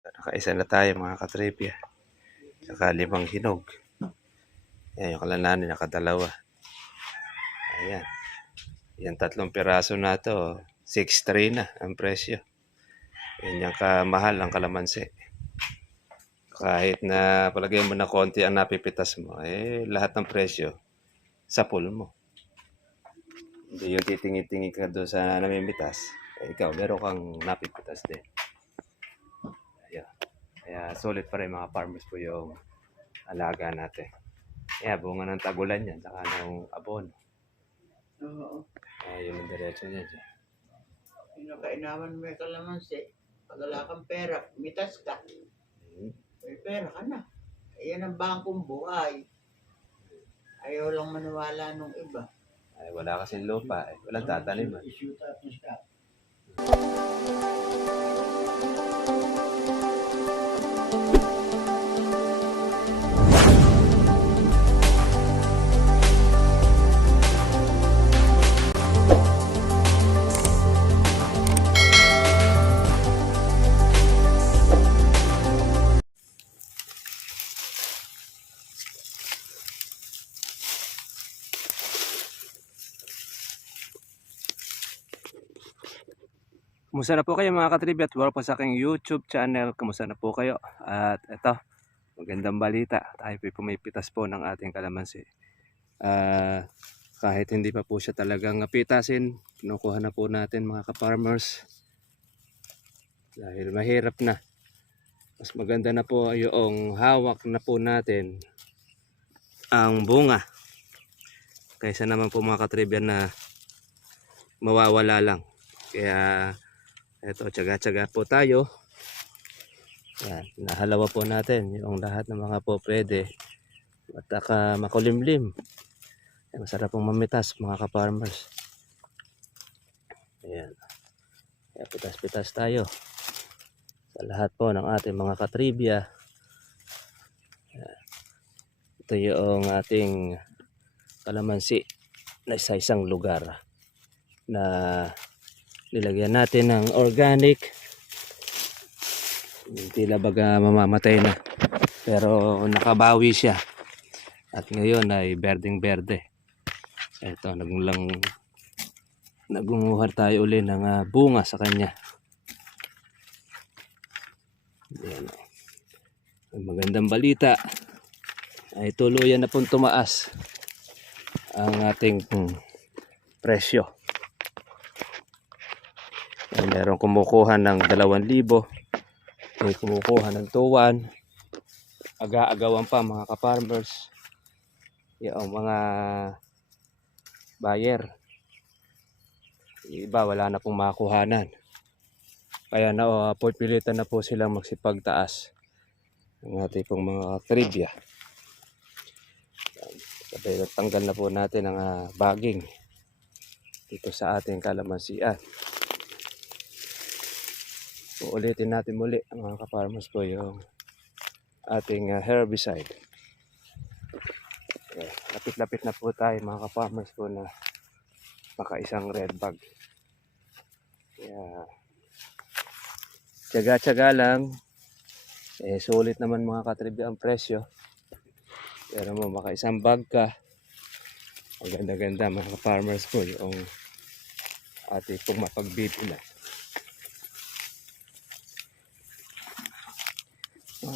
Nakaisa na tayo mga katripya. Saka 5 hinog. Ayan, yung kalananin nakadalawa. Ayan. Yung 3 piraso na to, 6.3 na ang presyo. Yan yung kamahal ang kalamansi. Kahit na palagay mo na konti ang napipitas mo, lahat ng presyo sa pool mo. Hindi yung titingin-tingin ka doon sa namimitas. Ikaw, meron kang napipitas din. Ayan. Kaya solid pa rin mga farmers po yung alaga natin. Kaya bunga ng tagulan yan, saka ng abon. Oo. Yun ang diretso niya dyan. Pinakainaman mo yung kalamansi. Pag wala kang pera, mitas ka. May pera ka na. Ayan ang bangkong buhay. Ayaw lang maniwala nung iba. Wala kasing lupa. Walang tataniman. Kumusta na po kayo mga katribi at welcome sa aking YouTube channel. Kumusta na po kayo? At ito, magandang balita. Tayo po pumipitas po ng ating kalamansi. Kahit hindi pa po siya talagang pitasin, kinukuha na po natin mga ka-farmers. Dahil mahirap na. Mas maganda na po yung hawak na po natin ang bunga. Kaysa naman po mga katribi na mawawala lang. Kaya ito, tsaga-tsaga po tayo. Yan, nahalawa po natin yung lahat ng mga po pwede. At makulimlim. Masarap pong mamitas mga ka-farmers. Ayan. Kaya pitas-pitas tayo. Sa lahat po ng ating mga katribya. Ito yung ating kalamansi na sa isang lugar na nilagyan natin ng organic. Tila baga mamamatay na, pero nakabawi siya at ngayon ay berdeng berde. Ito, nagunguha tayo uli ng bunga sa kanya. Yan. Ang magandang balita ay tuluyan na pong tumaas ang ating presyo. Meron kumukuha ng 2,000, may kumukuha ng 2,100. Aga-agawan pa mga ka-farmers yung mga buyer. Iba wala na pong makuhanan, kaya na pilitan na po silang magsipagtaas ng ating pong mga trivia. Sabay tanggal na po natin ang bagging dito sa ating kalamansian. Uulitin natin muli mga ka-farmers po yung ating herbicide. Lapit-lapit na po tayo mga ka-farmers po na makaisang red bag. Kaya tsaga-tsaga lang. Sulit naman mga katribya ang presyo. Pero mo makaisang bag ka, ang ganda-ganda mga ka-farmers po yung ating pong mapagbibilan.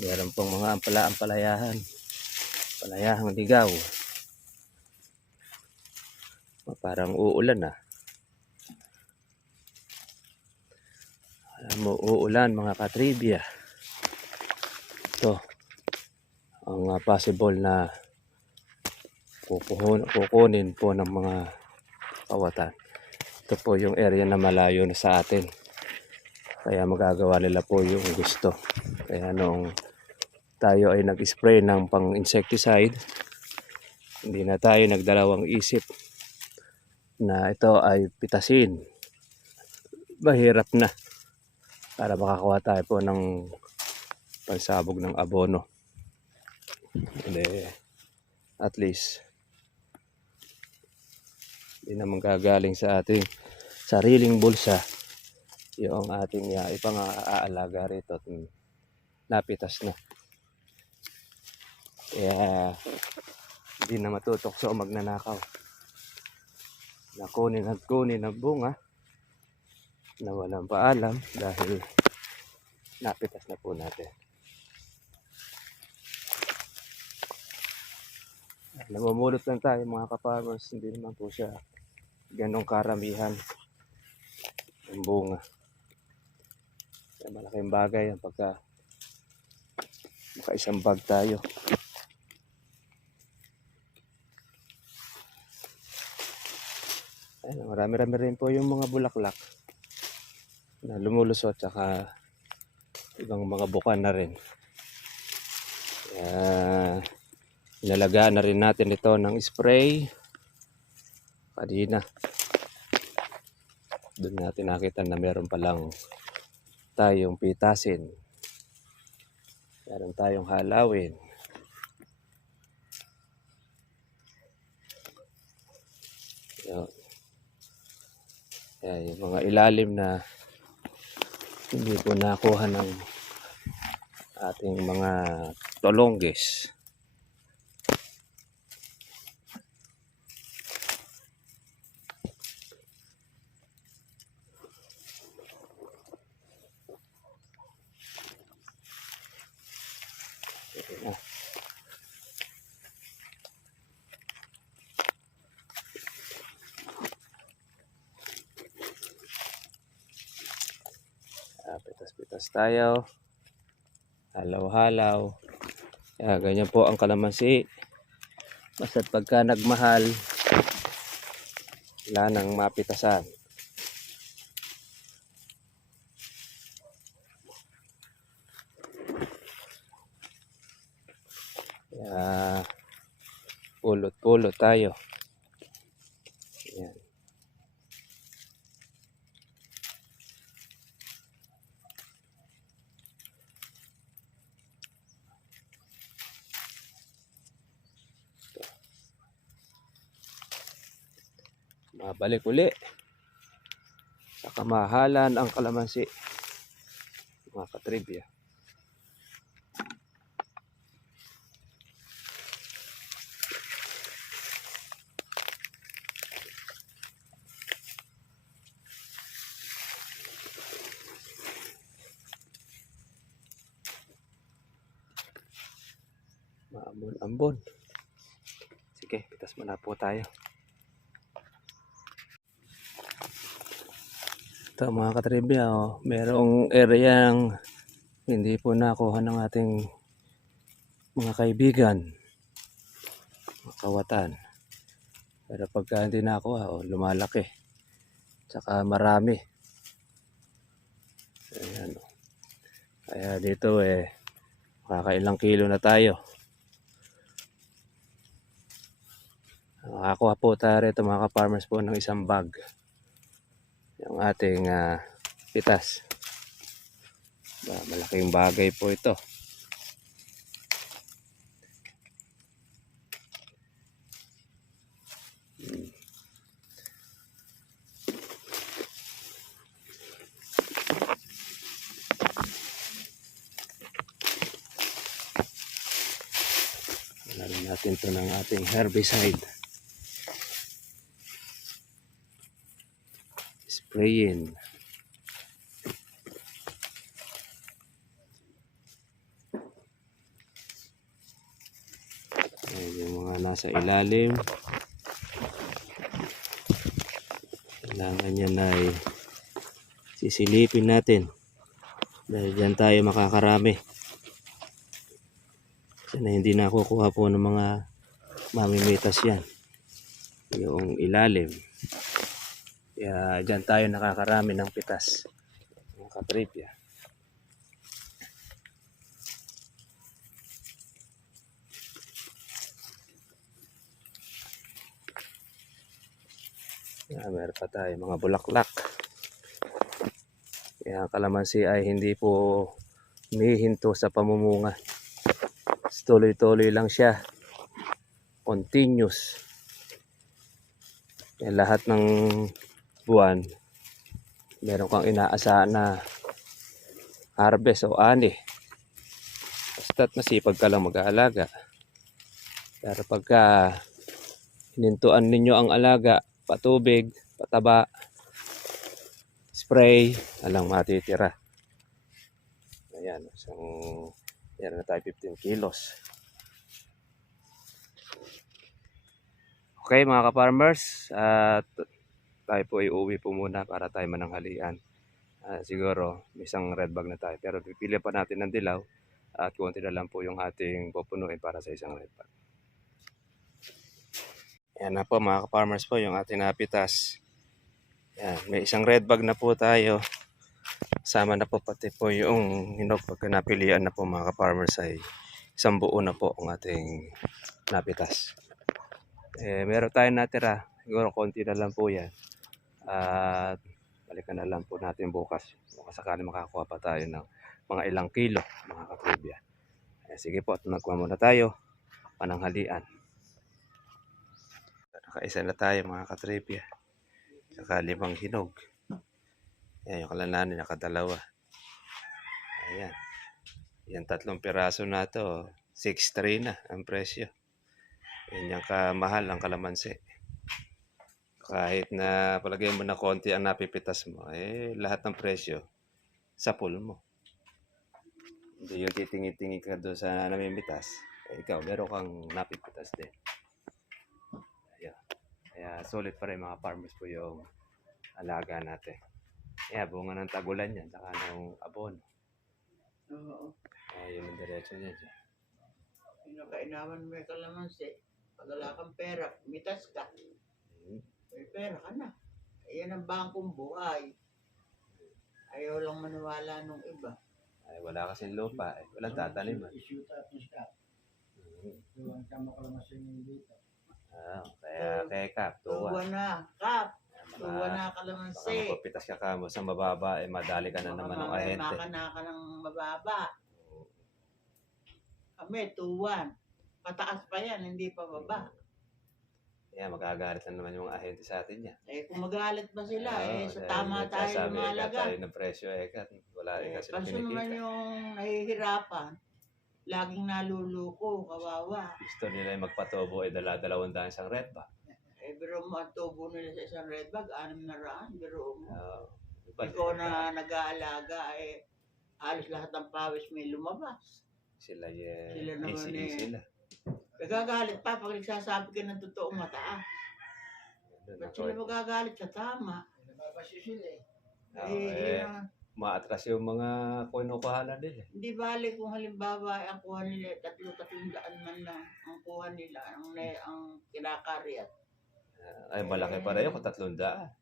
Meron pong mga ampalayahan, palayahang ligaw. Parang uulan na. Alam mo, uulan mga katribya. Ito ang possible na kukunin po ng mga kawatan. Ito po yung area na malayo na sa atin, kaya magagawa nila po yung gusto. Kaya nung tayo ay nag-spray ng pang insecticide, hindi na tayo nagdalawang isip na ito ay pitasin. Mahirap na, para makakuha tayo po ng pansabog ng abono. Hindi, at least hindi naman gagaling sa ating sariling bulsa yung ating ipang-aalaga rito. napitas na. Kaya hindi na matutokso ang magnanakaw. Nakunin at kunin ang bunga na walang paalam dahil napitas na po natin. Namumulot lang tayo mga kaparmers, hindi naman po siya ganong karamihan ang bunga. Kaya malaking bagay ang pagka makaisang bag tayo. Ayun, marami-rami rin po yung mga bulaklak na lumulusot, saka ibang mga bukan na rin. Kaya ilalagaan na rin natin ito ng spray kanina. Doon natin nakita na meron palang tayong pitasin, meron tayong halawin. Yun. Kaya yung mga ilalim na hindi po nakuha ng ating mga tolongges, pitas-pitas tayo, halaw-halaw. Kaya ganyan po ang kalamansi. Basta't pagka nagmahal, wala nang mapitasan. Kaya pulot-pulot tayo. Yan. Mabalik uli sa kamahalan ang kalamansi, mga katribya. Maambon-ambon. Sige, pitas muna po tayo. Ito mga katribya, merong areang hindi po nakuha ng ating mga kaibigan, mga kawatan. Pero pagka hindi nakuha, lumalaki. Tsaka marami. Ayan. Kaya dito makakailang kilo na tayo. Makakuha po tayo rito mga ka-farmers po ng isang bag. Yung ating pitas. Malaking bagay po ito. Lagyan natin ito ng ating herbicide. Sprayin. Ayan yung mga nasa ilalim. Kailangan yan ay sisilipin natin. Dahil dyan tayo makakarami. Kasi na hindi nakukuha po ng mga mamimitas yan. Yung ilalim. Kaya dyan tayo nakakarami ng pitas. Mga katribya. Meron pa tayo mga bulaklak. Kaya ang kalamansi ay hindi po humihinto sa pamumunga. Tuloy-tuloy lang siya. Continuous. Kaya lahat ng buwan, meron kang inaasahan na harvest o ani. basta't masipag ka lang mag-aalaga. Pero pagka hinintuan ninyo ang alaga, patubig, pataba, spray, alang matitira. Ayan, yan na tayo 15 kilos. Okay mga ka-farmers, at tayo po ay uuwi po muna para tayo mananghalian. Siguro may isang red bag na tayo, pero pipili pa natin ng dilaw at konti na lang po yung ating pupunuin para sa isang red bag. Yan na po mga ka-farmers po yung ating napitas. Yan, may isang red bag na po tayo. Sama na po pati po yung hinog. Pagka napilian na po mga ka-farmers ay isang buo na po ang ating napitas. Meron tayong natira. Siguro konti na lang po yan. At balikan na lang po natin bukas. Bukas sakali makakuha pa tayo ng mga ilang kilo mga katribya. Sige po, nagkuha muna tayo. Pananghalian. Nakaisa na tayo mga katribya. Saka 5 hinog. Ayan, yung kalalanin, nakadalawa. Ayan. Yan 3 piraso na to. 6.3 na ang presyo. Yan yung kamahal ang kalamansi. Kahit na palagay mo na konti ang napipitas mo, lahat ng presyo sa pool mo. Hindi yung titingin-tingin ka doon sa namimitas. Ikaw, meron kang napipitas din. Ayan. Kaya solid pa rin mga farmers po yung alaga natin. Kaya bunga ng tagulan yan, saka ng abon. Oo. Yun ang diretso niya dyan. Pinakainaman mo yung kalamansi. Pag wala kang pera, mitas ka. May pera ka na. Ayan ang bangkong buhay. Ayaw lang maniwala nung iba. Ay, wala kasing lupa. Walang tataniman. Issue tapos ka. Tuwan ka mo kalamansin dito. Kaya kap, Tuwa tuwa. na, kap. Tuwa na Baka kalamansi. mapapitas ka kamo sa mababa, madali ka na naman ng ahente. Makana ka ng mababa. Kami, tuwan. Pataas pa yan, hindi pa baba. Kaya magagalit na naman yung ahente sa atin yan. Kung magalit ba sila, sa dahil tama tayo nagsasabi, lumalaga. tayo ng presyo, wala kasi Kaso naman kinikita. yung nahihirapan, laging naluluko, kawawa. Gusto nila yung magpatubo, dala-200 isang red ba? Biro mo ang tubo nila sa isang red bag, 600, biro mo. Diba? Ikaw na nag-aalaga, halos lahat ng pawis may lumabas. Sila Sila naman easy sila. Nagagalit pa pag nagsasabi ka ng totoong mataas. Ba't sila magagalit sa tama? Nababasyo sila eh. Yun ang- Maatras yung mga kinukuhanan nila. Hindi balik kung halimbawa ang kuha nila, 300 man lang ang kuha nila, ang kinakaryat. Ay, malaki pa rin yun kung 300.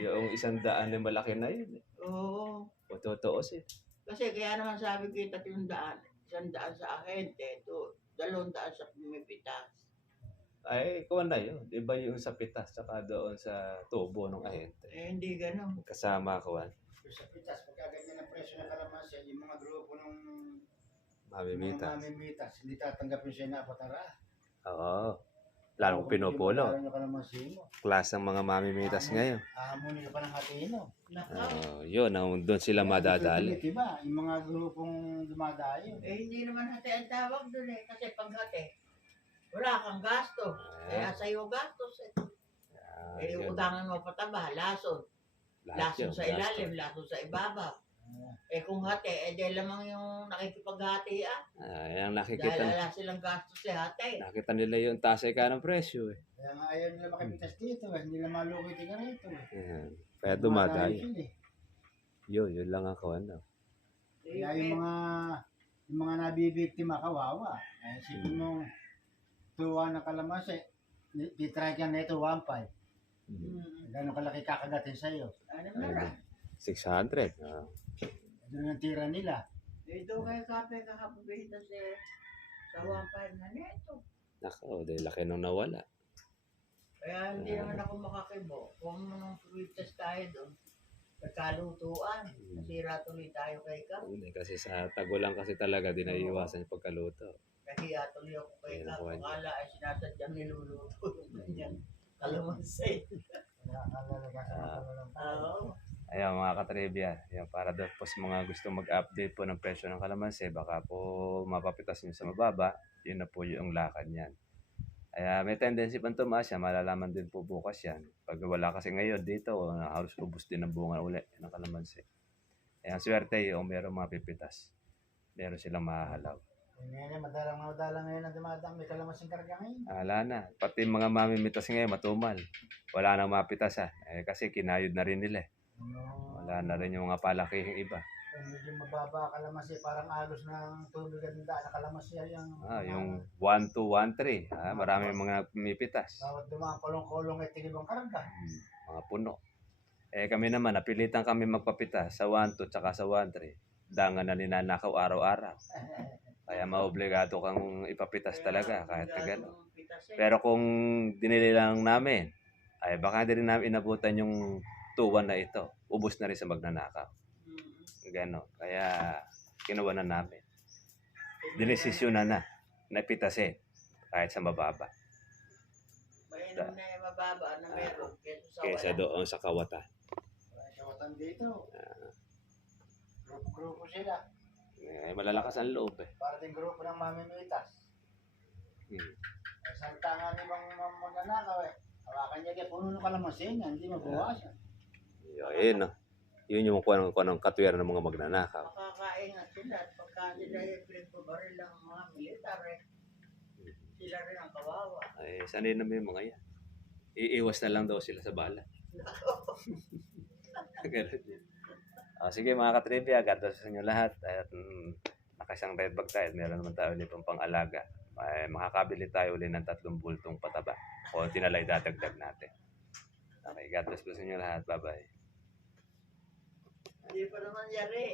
Yung 100 na malaki na yun. Oo. Kung tutuusin. Kasi kaya naman sabi ko yung 300, 100 sa ahente, 200 sa pumipitas. Ay, kuha na yun. Iba yung sa pitas, saka doon sa tubo ng ahente. Hindi ganun. Kasama ko, Yung sa pitas, pagka ganyan ang presyo ng kalamansin, yung mga grupo ng mamimitas. mga mamimitas, hindi tatanggapin siya na patara. Oo. Lalo kung pinupulo. Yung kalamansin mo. Klas ng mga mamimitas ngayon. Ahamunin ka pa ng hatino. Nakaw. Yun, doon sila madadali. Diba? Yung mga grupong dumadayo. Hindi naman hati ang tawag doon kasi pag hati, wala kang gasto. Kaya sa'yo gastos yung Yun. utangan mo pataba, lason. Lahat Lason yun, sa gasto. ilalim, lason sa ibabaw. Kung hati, dahil lamang yung nakikipaghati Ang nakikita, Dahil wala silang gastos sa hati. nakita nila yung tasay ka ng presyo. Kaya nga ayaw nila makipitas dito eh. Hindi nila malukit ka rito eh. Ayan. Kaya dumadayo. sila eh. Yun lang ako. Kaya yung mga nabibiktima kawawa. Isipin mo, tuwa ng kalamansi, titry ka na ito 1.5. Gano'ng kalaki kakagatin sa'yo. Ano na? 600. Doon ang tira nila. Dito kayo kape kakapagpita sa 1.5 na neto. Nako, dahil laki nung nawala. Kaya hindi naman ako makakibo. Kung nung pagpitas tayo doon, nagkalutuan. Nasira tuloy tayo kay Kap. Kasi sa tagulang kasi talaga, di naiiwasan yung pagkaluto. Kaya tuloy ako kay Kap. Akala ay sinasadyang niluluto yung kanyang kalamansi. Kaya kalalaga sa mga Oo. Ayan mga katribya, yan, para daw po sa mga gusto mag-update po ng presyo ng kalamansi, baka po mapapitas nyo sa mababa, yun na po yung lakad niyan. Kaya may tendency pang tumaas yan, malalaman din po bukas yan. Pag wala kasi ngayon dito, halos ubos din ang bunga uli ng kalamansi. Kaya swerte yung meron mapipitas. Meron silang mahahalaw. Ngayon, madalang ngayon ang dumadaan. May kalamasing karga ngayon. Wala na. Pati mga mamimitas ngayon, matumal. Wala nang mapitas kasi kinayod na rin nila. Wala na rin yung mga palakihing iba. Medyo mababa kalamansi. Parang agos ng tubig at daan na kalamansi. Yung 1, 2, 1, 3. Maraming mga pumipitas. Bawat dumaan kolong-kolong ay tigibang karga. Mga puno. Kami naman, napilitan kami magpapitas sa 1, 2, tsaka sa 1, 3. Dangan na ninanakaw araw-araw. Kaya maobligado kang ipapitas talaga kahit na gano'n. Pero kung dinili lang namin, ay baka din namin inabutan yung 2-1 na ito. Ubus na rin sa magnanakaw. Gano'n. Kaya kinuha na namin. Dinesisyonan na pitasin kahit sa mababa. Mainam na yung mababa na meron Kesa doon sa kawatan. Kawatan dito. Grupo-grupo sila. Malalakas ang loob Para din grupo ng mamimitas. Hmm. Salta nga ni bang magnanakaw Hawakan niya kaya puno ng kalamansi niya, hindi mabawasan. Yun, no? Yun yung kung anong katwiran ng mga magnanakaw. Makakaingat sila at pagka sila yung pinagpabaril ng mga militar sila rin ang kawawa. Ay, sanay naman yung mga yan. Iiwas na lang daw sila sa bala. Ganun yun. Sige mga katrivia, God bless sa inyo lahat. At nakasang red bag tayo. Meron naman tayo ulit pang alaga. Makakabili tayo ulit ng 3 bultong pataba. O tinalay dadagdag natin. Okay, God bless po sa inyo lahat. Bye-bye. Hindi pa naman yari.